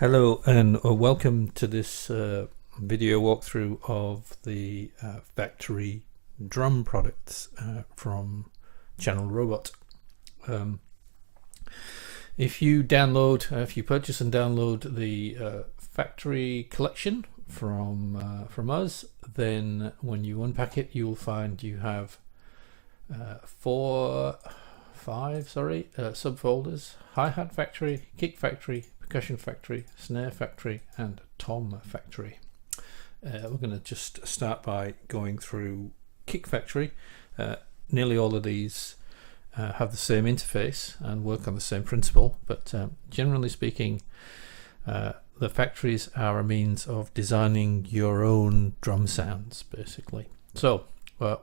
Hello and welcome to this video walkthrough of the factory drum products from Channel Robot. If you purchase and download the factory collection from us, then when you unpack it, you'll find you have five subfolders: hi-hat factory, kick factory, percussion factory, snare factory, and tom factory. We're going to just start by going through kick factory. Nearly all of these have the same interface and work on the same principle, but generally speaking, the factories are a means of designing your own drum sounds, basically. So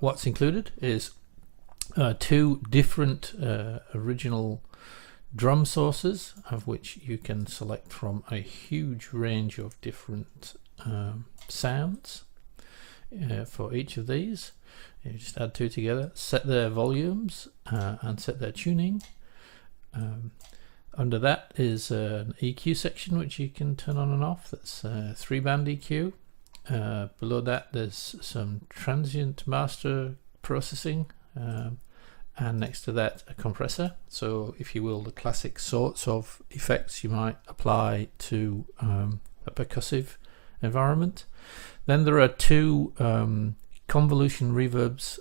what's included is two different original drum sources, of which you can select from a huge range of different sounds for each of these. You just add two together, set their volumes and set their tuning. Under that is an EQ section which you can turn on and off. That's 3-band EQ. Below that there's some transient master processing, and next to that a compressor. So if you will, the classic sorts of effects you might apply to a percussive environment. Then there are two convolution reverbs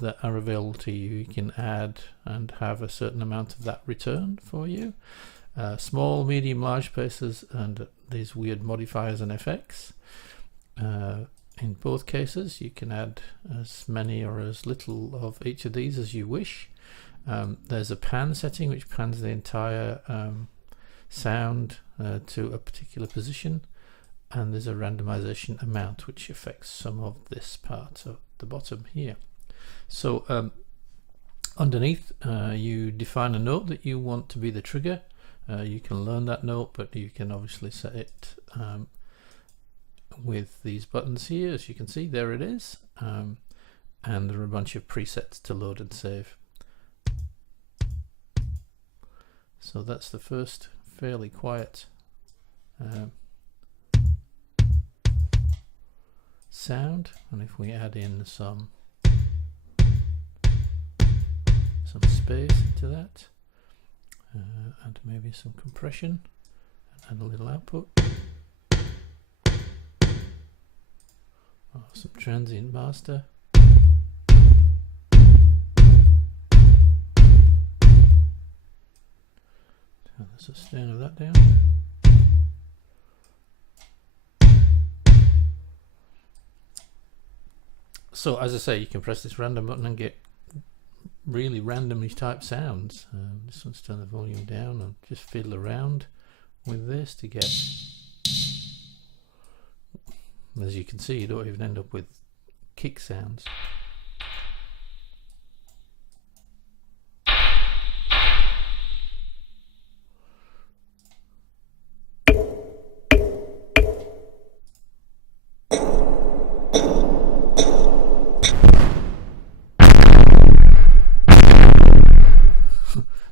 that are available to you. You can add and have a certain amount of that returned for you. Small, medium, large spacers, and these weird modifiers and effects. In both cases, you can add as many or as little of each of these as you wish. There's a pan setting which pans the entire sound to a particular position, and there's a randomization amount which affects some of this part at the bottom here. So underneath, you define a note that you want to be the trigger. You can learn that note, but you can obviously set it with these buttons here. As you can see, there it is, and there are a bunch of presets to load and save. So that's the first fairly quiet sound, and if we add in some space to that, and maybe some compression, and add a little output. Some transient master. Turn the sustain of that down. So as I say, you can press this random button and get really randomly typed sounds. This one's turn the volume down and just fiddle around with this to get. As you can see, you don't even end up with kick sounds.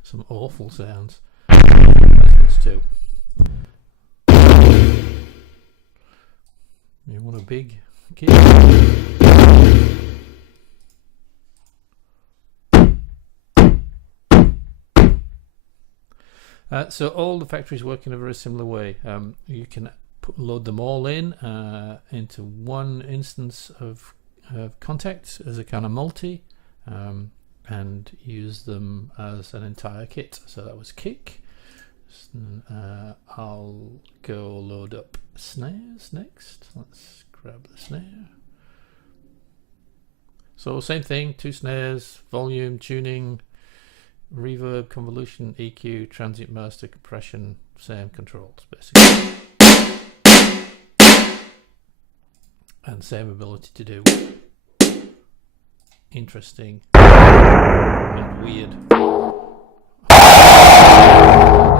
Some awful sounds. That one's too. You want a big kick? So all the factories work in a very similar way. You can load them all in into one instance of contact as a kind of multi, and use them as an entire kit. So that was kick. I'll go load up snares next. Let's grab the snare. So same thing, two snares, volume, tuning, reverb, convolution, EQ, transient master, compression, same controls basically. And same ability to do interesting and weird,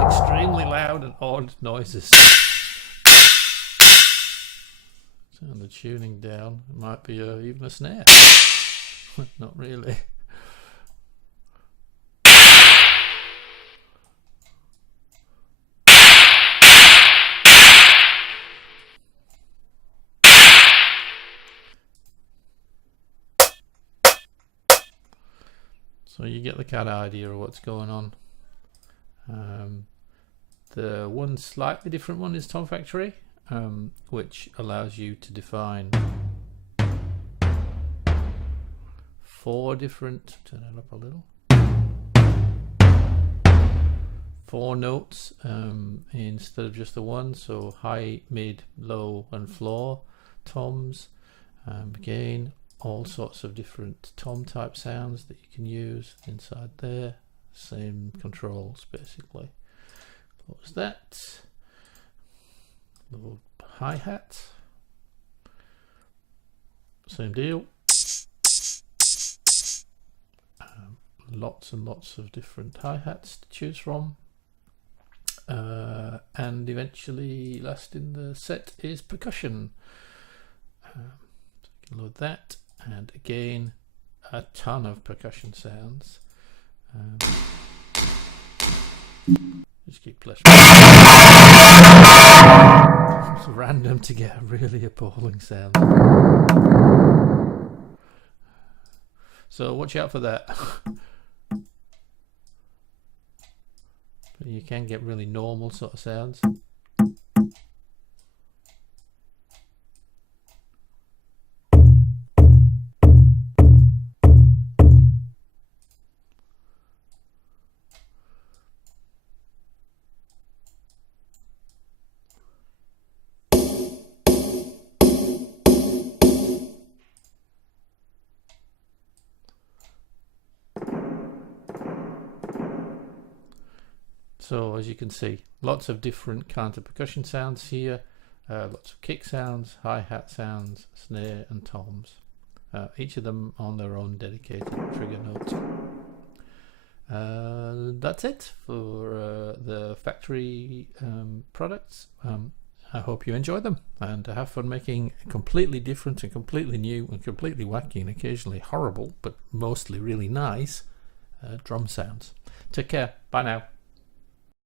extremely loud and odd noises. Turn the tuning down. It might be even a snare. Not really. So you get the kind of idea of what's going on. The one slightly different one is Tom Factory, which allows you to define 4 different, turn it up a little, 4 notes instead of just the one. So high, mid, low and floor toms. Again, all sorts of different tom type sounds that you can use inside there. Same controls basically. Close that. Little hi-hat. Same deal. Lots and lots of different hi-hats to choose from. And eventually, last in the set is percussion. So you can load that, and again, a ton of percussion sounds. Just keep pressing. It's random to get a really appalling sound. So watch out for that. But you can get really normal sort of sounds. So as you can see, lots of different kinds of percussion sounds here, lots of kick sounds, hi-hat sounds, snare and toms, each of them on their own dedicated trigger note. That's it for the factory products. I hope you enjoy them and have fun making completely different and completely new and completely wacky and occasionally horrible, but mostly really nice drum sounds. Take care. Bye now.